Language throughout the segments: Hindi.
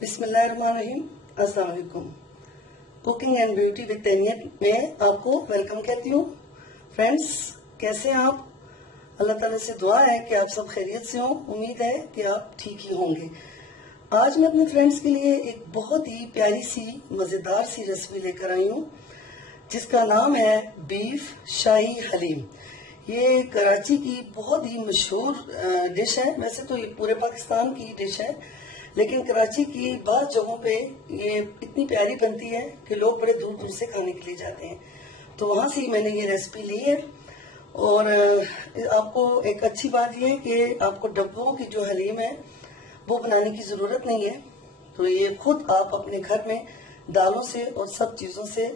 बिस्मिल्लाहिर्रहमानिर्रहीम। अस्सलाम वालेकुम। कुकिंग एंड ब्यूटी विद तैनिया में आपको वेलकम कहती हूँ। फ्रेंड्स, कैसे हैं आप? अल्लाह ताला से दुआ है कि आप सब खैरियत से हों। उम्मीद है कि आप ठीक ही होंगे। आज मैं अपने फ्रेंड्स के लिए एक बहुत ही प्यारी सी मजेदार सी रेसिपी लेकर आई हूँ, जिसका नाम है बीफ शाही हलीम। ये कराची की बहुत ही मशहूर डिश है। वैसे तो ये पूरे पाकिस्तान की डिश है, लेकिन कराची की बाद जगहों पे ये इतनी प्यारी बनती है कि लोग बड़े दूर दूर से खाने के लिए जाते हैं। तो वहां से ही मैंने ये रेसिपी ली है। और आपको एक अच्छी बात यह है कि आपको डब्बों की जो हलीम है वो बनाने की जरूरत नहीं है। तो ये खुद आप अपने घर में दालों से और सब चीजों से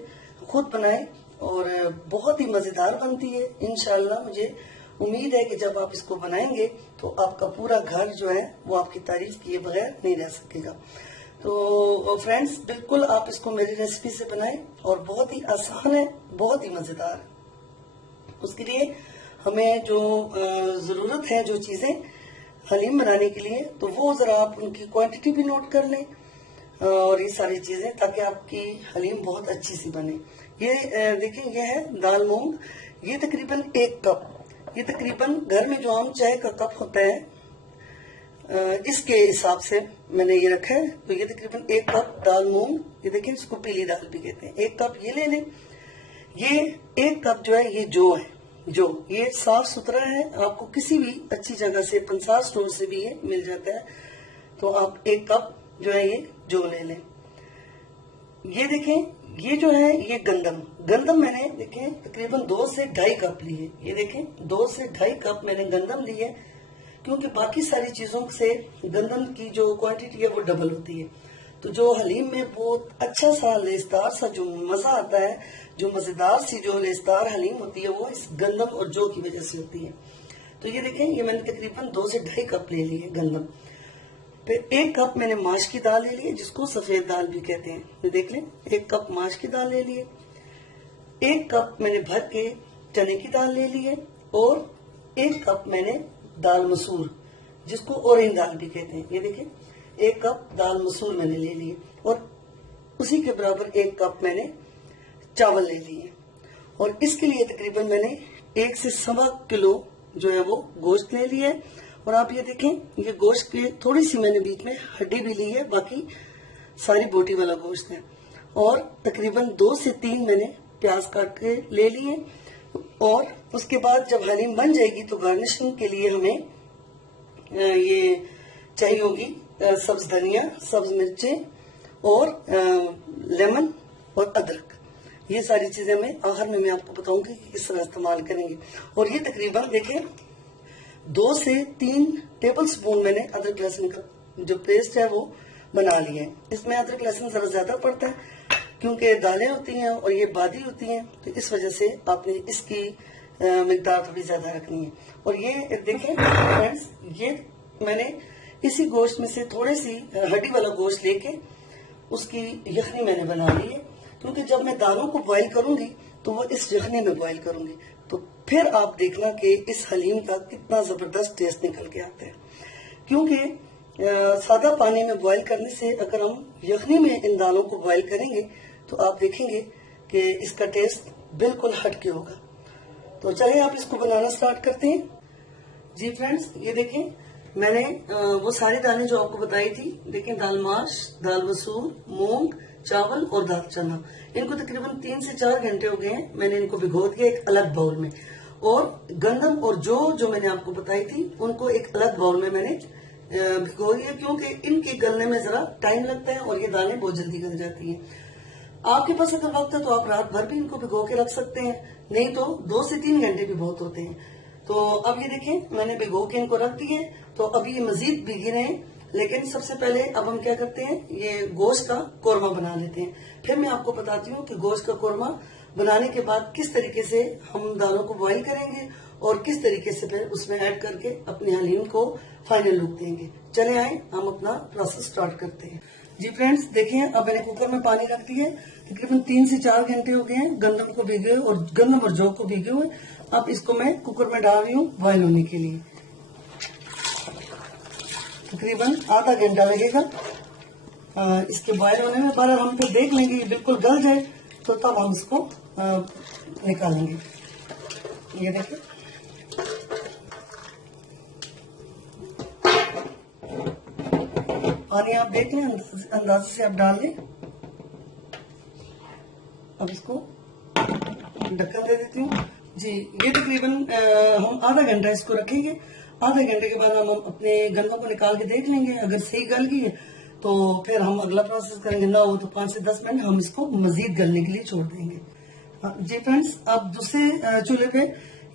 खुद बनाएं और बहुत ही मजेदार बनती है। इंशाल्लाह मुझे उम्मीद है कि जब आप इसको बनाएंगे तो आपका पूरा घर जो है वो आपकी तारीफ किए बगैर नहीं रह सकेगा। तो फ्रेंड्स, बिल्कुल आप इसको मेरी रेसिपी से बनाएं और बहुत ही आसान है, बहुत ही मजेदार है। उसके लिए हमें जो जरूरत है, जो चीजें हलीम बनाने के लिए, तो वो जरा आप उनकी क्वांटिटी भी नोट कर लें और ये सारी चीजें, ताकि आपकी हलीम बहुत अच्छी सी बने। ये देखें, ये है दाल मूंग। ये तकरीबन 1 कप, ये तकरीबन घर में जो आम चाय का कप होता है इसके हिसाब से मैंने ये रखा है। तो ये तकरीबन 1 कप दाल मूंग, ये देखें, इसको पीली दाल भी कहते हैं। 1 कप ये ले लें। ये 1 कप जो है ये जो है, जो ये साफ सुथरा है, आपको किसी भी अच्छी जगह से, पंसार स्टोर से भी ये मिल जाता है। तो आप 1 कप जो है ये जो ले लें। ये देखें, ये जो है ये गंदम मैंने देखें तकरीबन 2 से 2.5 कप ली है। ये देखें 2 से 2.5 कप मैंने गंदम ली है, क्योंकि बाकी सारी चीजों से गंदम की जो क्वांटिटी है वो डबल होती है। तो जो हलीम में बहुत अच्छा सा लेसदार सा जो मजा आता है, जो मजेदार सी जो लेसदार हलीम होती है, वो इस गंदम और जौ की वजह से होती है। तो ये देखें, ये मैंने तकरीबन 2 से 2.5 कप ले ली है गंदम। फिर 1 कप मैंने माश की दाल ले ली है, जिसको सफेद दाल भी कहते हैं। तो देख लें, 1 कप माश की दाल ले लिए। 1 कप मैंने भर के चने की दाल ले ली है। और 1 कप मैंने दाल मसूर, जिसको ऑरेंज दाल भी कहते हैं। ये देखें, 1 कप दाल मसूर मैंने ले लिए। और उसी के बराबर 1 कप मैंने चावल ले लिए। और इसके लिए तकरीबन मैंने 1 से 1.25 किलो जो है वो गोश्त ले लिया है। और आप ये देखें, ये गोश्त की थोड़ी सी मैंने बीच में हड्डी भी ली है, बाकी सारी बोटी वाला गोश्त है। और तकरीबन 2 से 3 मैंने प्याज काट के ले लिए। और उसके बाद जब हलीम बन जाएगी तो गार्निशिंग के लिए हमें ये चाहिए होगी सब्ज धनिया, सब्ज मिर्चें और लेमन और अदरक। ये सारी चीजें मैं आखिर में मैं आपको बताऊंगी कि किस तरह इस्तेमाल करेंगे। और ये तकरीबन देखें 2 से 3 टेबल स्पून मैंने अदरक लहसुन का जो पेस्ट है वो बना लिया है। इसमें अदरक लहसुन जरा ज्यादा पड़ता है, क्योंकि दालें होती हैं और ये बादी होती हैं, तो इस वजह से आपने इसकी मिकदार थोड़ी ज्यादा रखनी है। और ये देखें फ्रेंड्स, ये मैंने इसी गोश्त में से थोड़ी सी हड्डी वाला गोश्त लेके उसकी यखनी मैंने बना ली है, क्योंकि जब मैं दालों को बॉईल करूंगी तो वो इस यखनी में बॉईल करूंगी। तो फिर आप देखना कि इस हलीम का कितना जबरदस्त टेस्ट निकल के आता है। क्योंकि सादा पानी में बॉईल करने से अगर हम यखनी में इन दालों को बॉईल करेंगे तो आप देखेंगे कि इसका टेस्ट बिल्कुल हटके होगा। तो चलिए आप इसको बनाना स्टार्ट करते हैं। जी फ्रेंड्स, ये देखें, मैंने वो सारी दालें जो आपको बताई थी, देखें, दाल माश, दाल मसूर, मूंग, चावल और दाल चना, इनको तकरीबन 3 से 4 घंटे हो गए हैं। मैंने इनको भिगो दिया एक अलग बाउल में। और गंदम और जो मैंने आपको बताई थी उनको एक अलग बाउल में मैंने भिगो दिया, क्योंकि इनके गलने में जरा टाइम लगता है और ये दालें बहुत जल्दी गल जाती हैं। आपके पास अगर वक्त है तो आप रात भर भी इनको भिगो के रख सकते हैं, नहीं तो 2 से 3 घंटे भी बहुत होते हैं। तो अब ये देखें, मैंने भिगो के इनको रख दिए। तो अब ये मजीद भीगे रहे हैं, लेकिन सबसे पहले अब हम क्या करते हैं, ये गोश्त का कोरमा बना लेते हैं। फिर मैं आपको बताती हूँ कि गोश्त का कोरमा बनाने के बाद किस तरीके से हम दालों को बॉईल करेंगे और किस तरीके से फिर उसमें ऐड करके अपने हलीम को फाइनल लुक देंगे। चले आए हम अपना प्रोसेस स्टार्ट करते हैं। जी फ्रेंड्स, देखिए, अब मैंने कुकर में पानी रख दिया है। तकरीबन 3 से 4 घंटे हो गए हैं गंदम को भीगे और गंदम और जौ को भीगे हुए। अब इसको मैं कुकर में डाल रही हूँ बॉईल होने के लिए। तकरीबन आधा घंटा लगेगा इसके बॉयल होने में, पर हम फिर देख लेंगे ये बिल्कुल गल जाए तो तब हम इसको निकालेंगे। ये देखिए पानी आप देख लें, अंदाजे से आप डाल लें। अब इसको ढक्कन दे देती हूँ जी। ये तकरीबन हम आधा घंटा इसको रखेंगे। आधे घंटे के बाद हम अपने गंदम को निकाल के देख लेंगे, अगर सही गल गई है तो फिर हम अगला प्रोसेस करेंगे, ना हो तो 5 से 10 मिनट हम इसको मजीद गलने के लिए छोड़ देंगे। जी फ्रेंड्स, अब दूसरे चूल्हे पे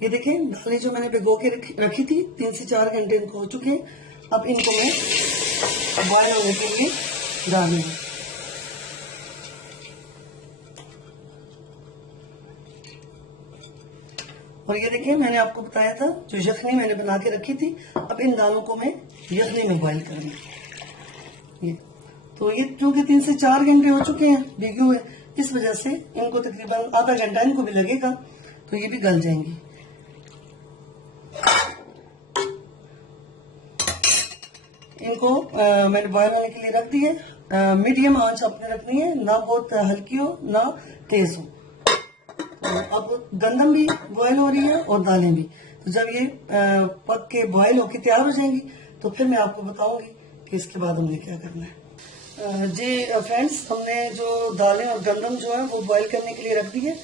ये देखें दालें जो मैंने भिगो के रखी थी, 3 से 4 घंटे इनको हो चुके हैं। अब इनको मैं बॉयल होने के लिए डालूंगी। और ये देखिए मैंने आपको बताया था जो यखनी मैंने बना के रखी थी, अब इन दालों को मैं यखनी में बॉयल करूंगी। ये तो ये क्योंकि 3 से 4 घंटे हो चुके हैं भीगे हुए, इस वजह से इनको तकरीबन आधा घंटा इनको भी लगेगा, तो ये भी गल जाएंगी। इनको मैंने बॉयल होने के लिए रख दी है। मीडियम आंच आपने रखनी है, ना बहुत हल्की हो ना तेज हो। अब गंदम भी बॉयल हो रही है और दालें भी, तो जब ये पक के बॉयल होके तैयार हो जाएंगी तो फिर मैं आपको बताऊंगी कि इसके बाद हमने क्या करना है। जी फ्रेंड्स, हमने जो दालें और गंदम जो है वो बॉयल करने के लिए रख दी है,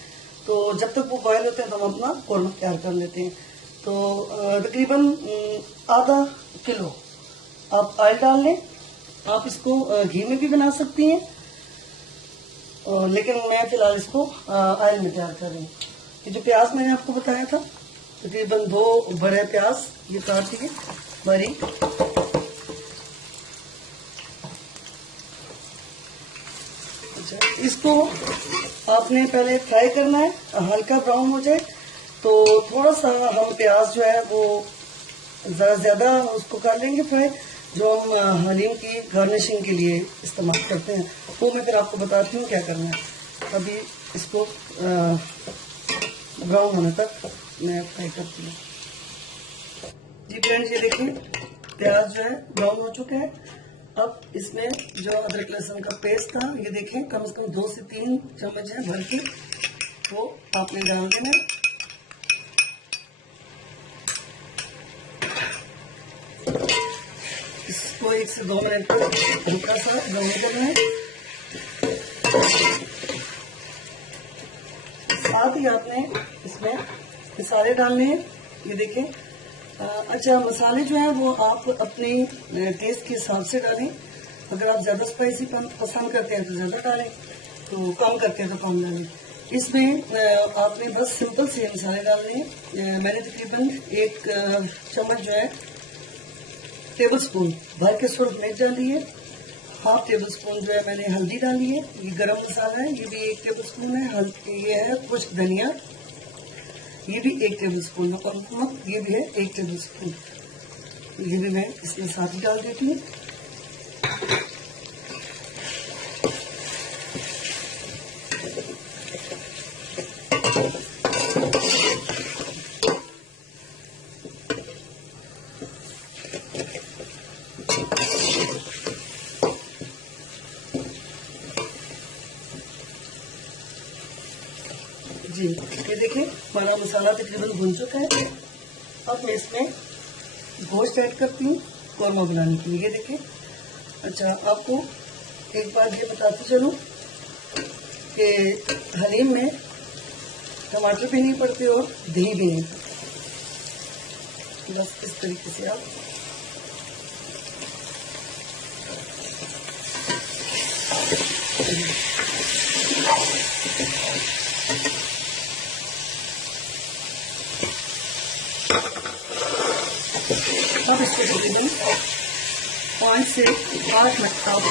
तो जब तक वो बॉयल होते हैं तो हम अपना कौरमा तैयार कर लेते हैं। तो तकरीबन आधा किलो आप ऑयल डाल लें। आप इसको घी में भी बना सकती हैं, लेकिन मैं फिलहाल इसको ऑयल में तैयार कर रही हूँ। ये जो प्याज मैंने आपको बताया था, तकरीबन 2 बड़े प्याज ये काट दिए बारीक। अच्छा, इसको आपने पहले फ्राई करना है, हल्का ब्राउन हो जाए तो थोड़ा सा हम प्याज जो है वो जरा ज्यादा उसको कर लेंगे फ्राई, जो हम हलीम की गार्निशिंग के लिए इस्तेमाल करते हैं, वो मैं फिर आपको बताती हूँ क्या करना है। अभी इसको ब्राउन होने तक मैं फ्राई करती हूँ। जी फ्रेंड्स, ये देखिए प्याज जो है ब्राउन हो चुके हैं। अब इसमें जो अदरक लहसुन का पेस्ट था, ये देखें कम से कम 2 से 3 चम्मच है भर के, वो आपने डाल देना है। इसको 1 से 2 मिनट तक हल्का सा ब्राउन करना है। साथ ही आपने इसमें मसाले डालने हैं। ये देखें, अच्छा मसाले जो हैं वो आप अपने टेस्ट के हिसाब से डालें। अगर आप ज़्यादा स्पाइसी पसंद करते हैं तो ज़्यादा डालें, तो कम करते हैं तो कम डालें। इसमें आपने बस सिंपल से मसाले डालने हैं। मैंने तकरीबन 1 चम्मच जो है टेबल स्पून भर के सुरख मिर्च डाली है। 1/2 टेबल स्पून जो है मैंने हल्दी डाली है। ये गरम मसाला है, ये भी 1 टेबल स्पून है। ये है खुश्क धनिया, ये भी 1 टेबल स्पून है। और नमक ये भी है 1 टेबल स्पून, ये भी मैं इसमें साथ ही डाल देती हूँ। जी ये देखिए हमारा मसाला तकरीबन भुन चुका है। अब मैं इसमें गोश्त ऐड करती हूँ कौरमा बनाने के लिए। ये देखिए, अच्छा आपको एक बात ये बताती चलूँ कि हलीम में टमाटर भी नहीं पड़ते और दही भी नहीं पड़ती। बस इस तरीके से आप अब इसको तकरीबन 5 से 8 मिनट आप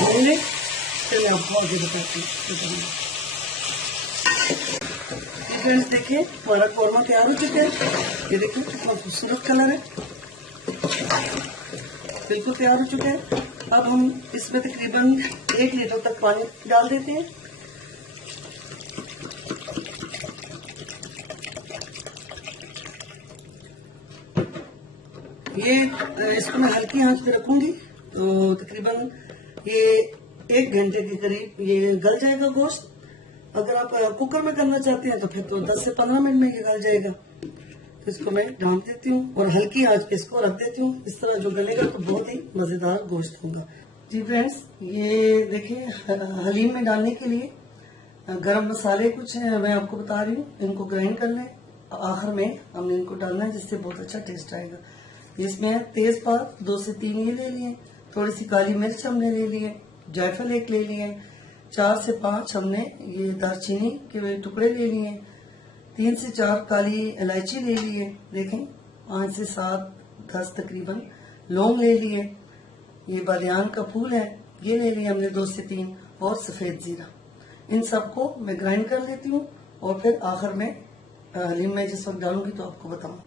भून लें, फिर मैं आपको आगे बताती हूँ। फ्रेंड्स देखिए हमारा कौरमा तैयार हो चुका है। ये देखिए कितना खूबसूरत कलर है, बिल्कुल तैयार हो चुका है। अब हम इसमें तकरीबन 1 लीटर तक पानी डाल देते हैं। ये इसको मैं हल्की आंच पे रखूंगी, तो तकरीबन ये 1 घंटे के करीब ये गल जाएगा गोश्त। अगर आप कुकर में करना चाहते हैं तो फिर तो 10 से 15 मिनट में ये गल जाएगा। तो इसको मैं ढांप देती हूँ और हल्की आंच पे इसको रख देती हूँ। इस तरह जो गलेगा तो बहुत ही मजेदार गोश्त होगा। जी फ्रेंड्स, ये देखिए हलीम में डालने के लिए गरम मसाले कुछ हैं, मैं आपको बता रही हूँ। इनको ग्राइंड कर लें, आखिर में हमने इनको डालना है जिससे बहुत अच्छा टेस्ट आएगा। इसमें तेज पात 2 से 3 ये ले लिए, थोड़ी सी काली मिर्च हमने ले लिए, जायफल 1 ले लिए, 4 से 5 हमने ये दालचीनी के टुकड़े ले लिए, 3 से 4 काली इलायची ले लिए, देखें 5 से 7-10 तकरीबन लौंग ले लिए, ये बालियान का फूल है ये ले लिए हमने 2 से 3, और सफेद जीरा। इन सबको मैं ग्राइंड कर लेती हूँ और फिर आखिर में हलीम में जिस वक्त डालूंगी तो आपको बताऊँ।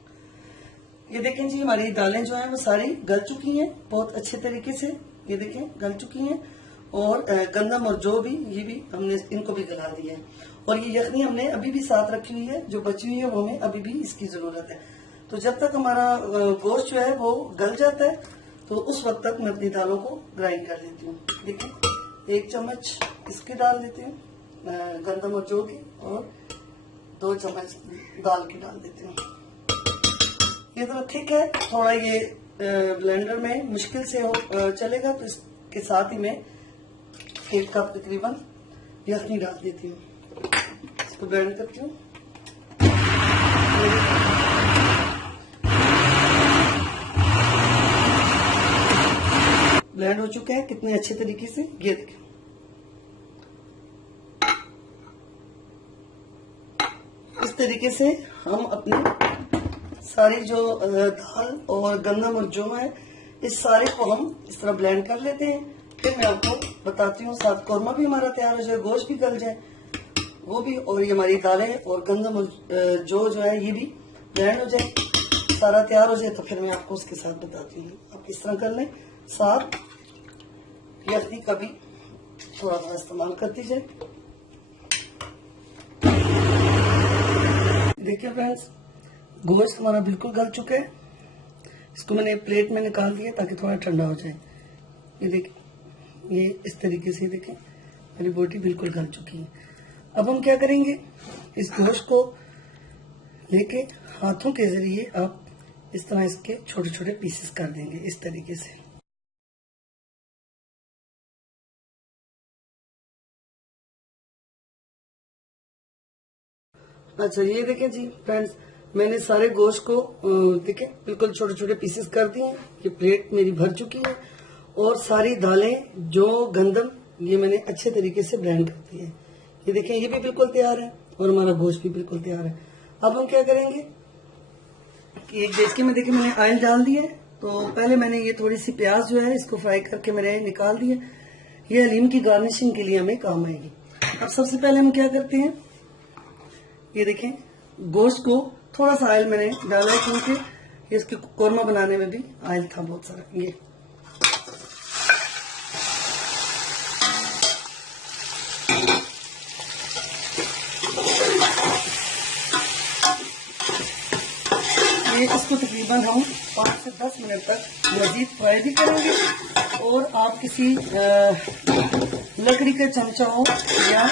ये देखें जी, हमारी दालें जो हैं वो सारी गल चुकी हैं बहुत अच्छे तरीके से। ये देखें गल चुकी हैं, और गंदम और जौ भी, ये भी हमने इनको भी गला दिया है। और ये यखनी हमने अभी भी साथ रखी हुई है, जो बची हुई है वो हमें अभी भी इसकी जरूरत है। तो जब तक हमारा गोश्त जो है वो गल जाता है तो उस वक्त तक मैं अपनी दालों को ग्राइंड कर लेती हूँ। देखिए 1 चम्मच इसकी डाल देती हूँ गंदम और जौ की, और 2 चम्मच दाल की डाल देती हूँ। ये तो ठीक है, थोड़ा ये ब्लेंडर में मुश्किल से चलेगा, तो इसके साथ ही मैं 1 कप तकरीबन यखनी डाल देती हूँ। इसको ब्लेंड करती हूँ। ब्लेंड हो चुका है कितने अच्छे तरीके से, ये देखिए। इस तरीके से हम अपनी सारी जो दाल और गंदम और जौ है, इस सारे को हम इस तरह ब्लेंड कर लेते हैं। फिर मैं आपको बताती हूँ, साथ कौरमा भी हमारा तैयार हो जाए, गोश्त भी गल जाए वो भी, और ये हमारी दालें और गंदम और जौ जो है ये भी ब्लेंड हो जाए, सारा तैयार हो जाए, तो फिर मैं आपको उसके साथ बताती हूँ। आप इस तरह कर लें, साथ यखनी का भी थोड़ा थोड़ा इस्तेमाल करती जाए। देखिए फ्रेंड्स, गोश्त हमारा बिल्कुल गल चुका है। इसको मैंने प्लेट में निकाल दिया ताकि थोड़ा ठंडा हो जाए। ये देखिए, ये इस तरीके से देखें मेरी बोटी बिल्कुल गल चुकी है। अब हम क्या करेंगे, इस गोश्त को लेके हाथों के जरिए आप इस तरह इसके छोटे छोटे पीसेस कर देंगे, इस तरीके से। अच्छा, ये देखें जी फ्रेंड्स, मैंने सारे गोश्त को देखें बिल्कुल छोटे छोटे पीसेस कर दिए। ये प्लेट मेरी भर चुकी है, और सारी दालें जो गंदम ये मैंने अच्छे तरीके से ब्लेंड कर दी है। ये देखें ये भी बिल्कुल तैयार है, और हमारा गोश्त भी बिल्कुल तैयार है। अब हम क्या करेंगे कि एक डेचकी में देखिए मैंने ऑयल डाल दिया है। तो पहले मैंने ये थोड़ी सी प्याज जो है इसको फ्राई करके मैंने निकाल दिया। ये हलीम की गार्निशिंग के लिए हमें काम आएगी। अब सबसे पहले हम क्या करते हैं, ये देखें गोश्त को थोड़ा सा ऑयल मैंने डाला है, क्योंकि इसके कोरमा बनाने में भी ऑयल था बहुत सारा। ये इसको तकरीबन हम 5 से 10 मिनट तक मजीद फ्राई भी करेंगे। और आप किसी लकड़ी का चमचा हो या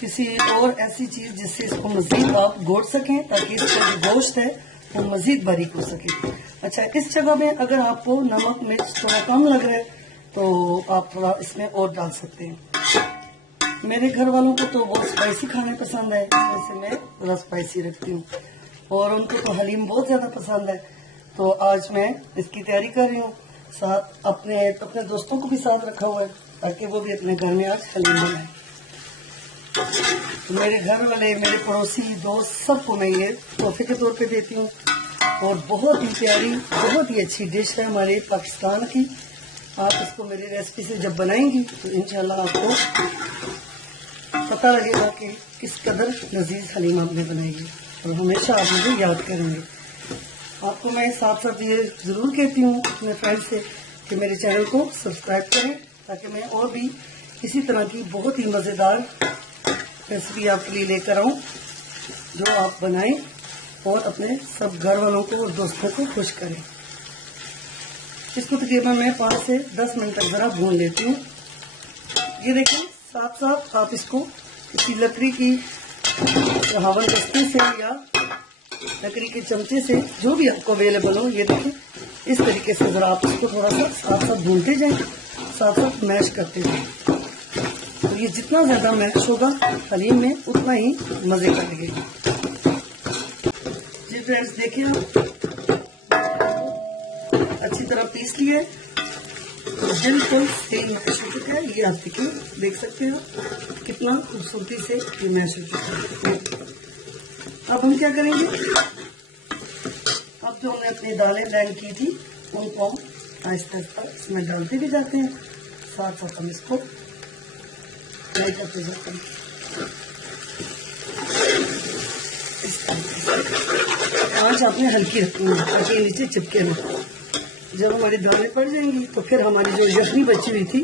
किसी और ऐसी चीज जिससे इसको मजीद आप घोट सकें, ताकि इसका जो गोश्त है वो मजीद बारीक हो सके। अच्छा, इस जगह में अगर आपको नमक मिर्च थोड़ा कम लग रहा है तो आप थोड़ा इसमें और डाल सकते हैं। मेरे घर वालों को तो बहुत स्पाइसी खाने पसंद है, वैसे मैं थोड़ा स्पाइसी रखती हूँ, और उनको तो हलीम बहुत ज्यादा पसंद है। तो आज मैं इसकी तैयारी कर रही हूँ, साथ अपने दोस्तों को भी साथ रखा हुआ है, ताकि वो भी अपने घर में आज हलीम बनाए। तो मेरे घर वाले, मेरे पड़ोसी, दोस्त, सबको मैं ये तोहफे के तौर पे देती हूँ। और बहुत ही प्यारी, बहुत ही अच्छी डिश है हमारे पाकिस्तान की। आप इसको मेरी रेसिपी से जब बनाएंगी तो इंशाल्लाह आपको पता लगेगा कि किस कदर लजीज हलीम आपने बनाई है, और हमेशा आप मुझे याद करेंगे। आपको मैं साथ साथ ये जरूर कहती हूँ अपने फ्रेंड से कि मेरे चैनल को सब्सक्राइब करें, ताकि मैं और भी इसी तरह की बहुत ही मज़ेदार रेसिपी आपके लिए लेकर आऊँ, जो आप बनाएं और अपने सब घर वालों को और दोस्तों को खुश करें। इसको तकरीबन मैं 5 से 10 मिनट तक ज़रा भून लेती हूँ। ये देखें, साथ साथ आप इसको किसी लकड़ी की हवन दस्ते से या लकड़ी के चमचे से, जो भी आपको अवेलेबल हो, ये देखें इस तरीके से जरा आप इसको थोड़ा सा साथ साथ भूनते जाएं, साथ साथ मैश करते जाएं। तो ये जितना ज्यादा मैश होगा हलीम में उतना ही मजे का लगेगा। जी फ्रेंड्स, देखिए आप अच्छी तरह पीस लिए, बिल्कुल सेम मैश हो चुका है। ये आप देखिए, देख सकते हो कितना खूबसूरती से ये मैश हो चुका है। अब हम क्या करेंगे, अब जो हमने अपनी दालें ब्लेंड की थी उनको हम आहिस्ता आहिस्ता इसमें डालते भी जाते हैं, साथ साथ हम इसको फ्राई करते जाते हैं। आंच आपने हल्की रखनी है ताकि नीचे चिपके ना। जब हमारी दालें पड़ जाएंगी तो फिर हमारी जो यखनी बची हुई थी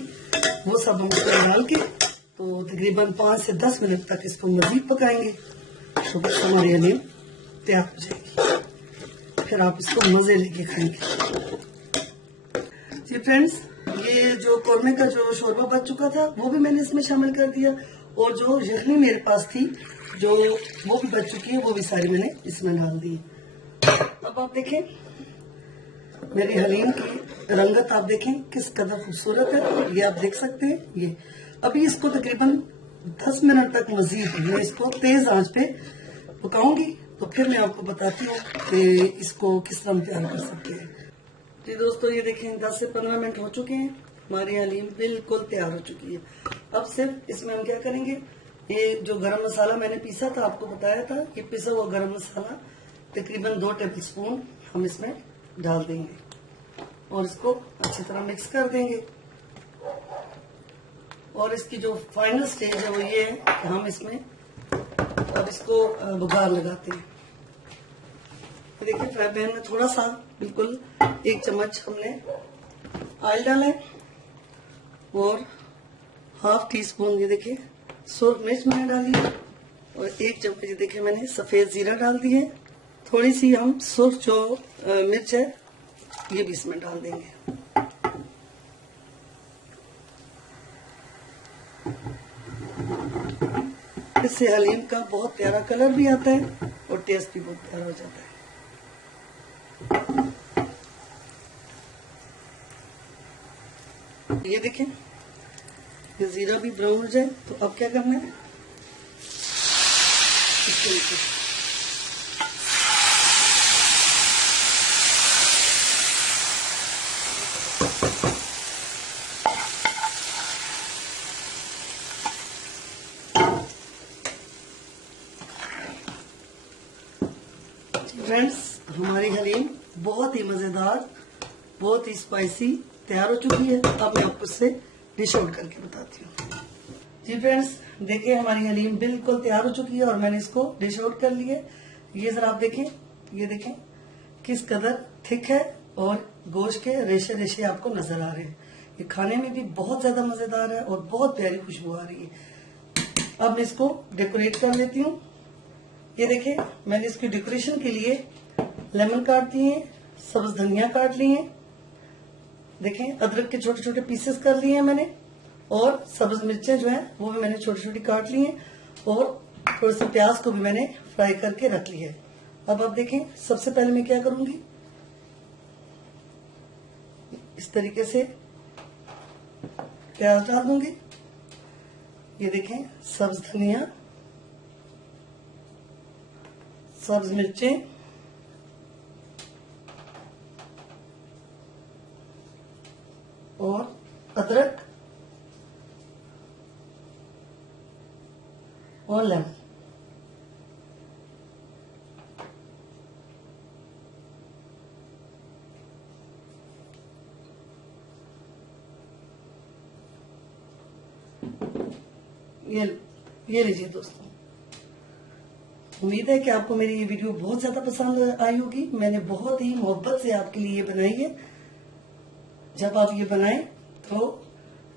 वो सब हम इसमें डाल के तो तकरीबन 5 से 10 मिनट तक इसको मजीद पकाएंगे। तो बस हमारी हलीम तैयार हो जाएगी, फिर आप इसको मजे लेके खाएंगे। जी फ्रेंड्स, ये जो कोरमे का जो शोरबा बच चुका था वो भी मैंने इसमें शामिल कर दिया, और जो यखनी मेरे पास थी जो वो भी बच चुकी है वो भी सारी मैंने इसमें डाल दी। अब आप देखें मेरी हलीम की रंगत, आप देखें किस कदर खूबसूरत है, ये आप देख सकते हैं। ये अभी इसको तकरीबन 10 मिनट तक मजीद मैं इसको तेज आंच पे पकाऊंगी, तो फिर मैं आपको बताती हूँ कि इसको किस तरह तैयार कर सकते हैं। जी दोस्तों, ये देखें 10 से 15 मिनट हो चुके हैं, हमारी हलीम बिल्कुल तैयार हो चुकी है। अब सिर्फ इसमें हम क्या करेंगे, ये जो गरम मसाला मैंने पीसा था, आपको बताया था, ये पिसा हुआ गरम मसाला तकरीबन 2 टेबलस्पून हम इसमें डाल देंगे और इसको अच्छी तरह मिक्स कर देंगे। और इसकी जो फाइनल स्टेज है वो ये है कि हम इसमें अब इसको बुखार लगाते हैं। देखिए फ्राई पैन में थोड़ा सा बिल्कुल 1 चम्मच हमने ऑयल डाला है और ½ टीस्पून ये देखिए सुर्ख मिर्च मैंने डाली है, और 1 चम्मच ये देखिए मैंने सफेद जीरा डाल दी है। थोड़ी सी हम सुर्ख जो मिर्च है ये भी इसमें डाल देंगे। इससे हलीम का बहुत प्यारा कलर भी आता है और टेस्ट भी बहुत प्यारा हो जाता है। ये देखें, ये जीरा भी ब्राउन हो जाए तो अब क्या करना है, इसके नीचे फ्रेंड्स, हमारी हलीम बहुत ही मजेदार, बहुत ही स्पाइसी तैयार हो चुकी है। अब मैं आपको इससे डिश आउट करके बताती हूँ। जी फ्रेंड्स, देखिए हमारी हलीम बिल्कुल तैयार हो चुकी है और मैंने इसको डिश आउट कर लिया है। ये जरा आप देखें, ये देखें किस कदर थिक है और गोश्त के रेशे रेशे आपको नजर आ रहे हैं। ये खाने में भी बहुत ज्यादा मजेदार है और बहुत प्यारी खुशबू आ रही है। अब मैं इसको डेकोरेट कर लेती हूँ। ये देखें, मैंने इसकी डेकोरेशन के लिए लेमन काट दिए, सब्ज धनिया काट लिए, देखें अदरक के छोटे छोटे पीसेस कर लिए हैं मैंने, और सब्ज मिर्चें जो हैं वो भी मैंने छोटी छोटी काट ली हैं, और थोड़े से प्याज को भी मैंने फ्राई करके रख लिया है। अब आप देखें, सबसे पहले मैं क्या करूंगी, इस तरीके से प्याज डाल दूंगी। ये देखें, सब्ज धनिया, सब्ज मिर्चें, और अदरक और लेमन। ये लीजिए दोस्तों, उम्मीद है कि आपको मेरी ये वीडियो बहुत ज्यादा पसंद आई होगी। मैंने बहुत ही मोहब्बत से आपके लिए ये बनाई है। जब आप ये बनाएं तो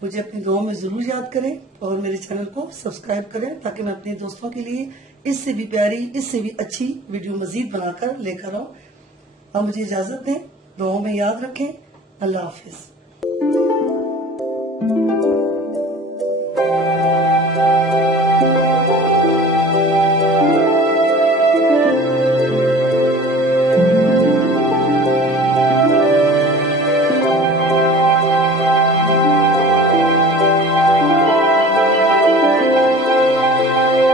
मुझे अपनी दुआओं में जरूर याद करें और मेरे चैनल को सब्सक्राइब करें, ताकि मैं अपने दोस्तों के लिए इससे भी प्यारी, इससे भी अच्छी वीडियो मजीद बनाकर लेकर आऊं। अब मुझे इजाजत दें, दुआओं में याद रखें। अल्लाह हाफिज।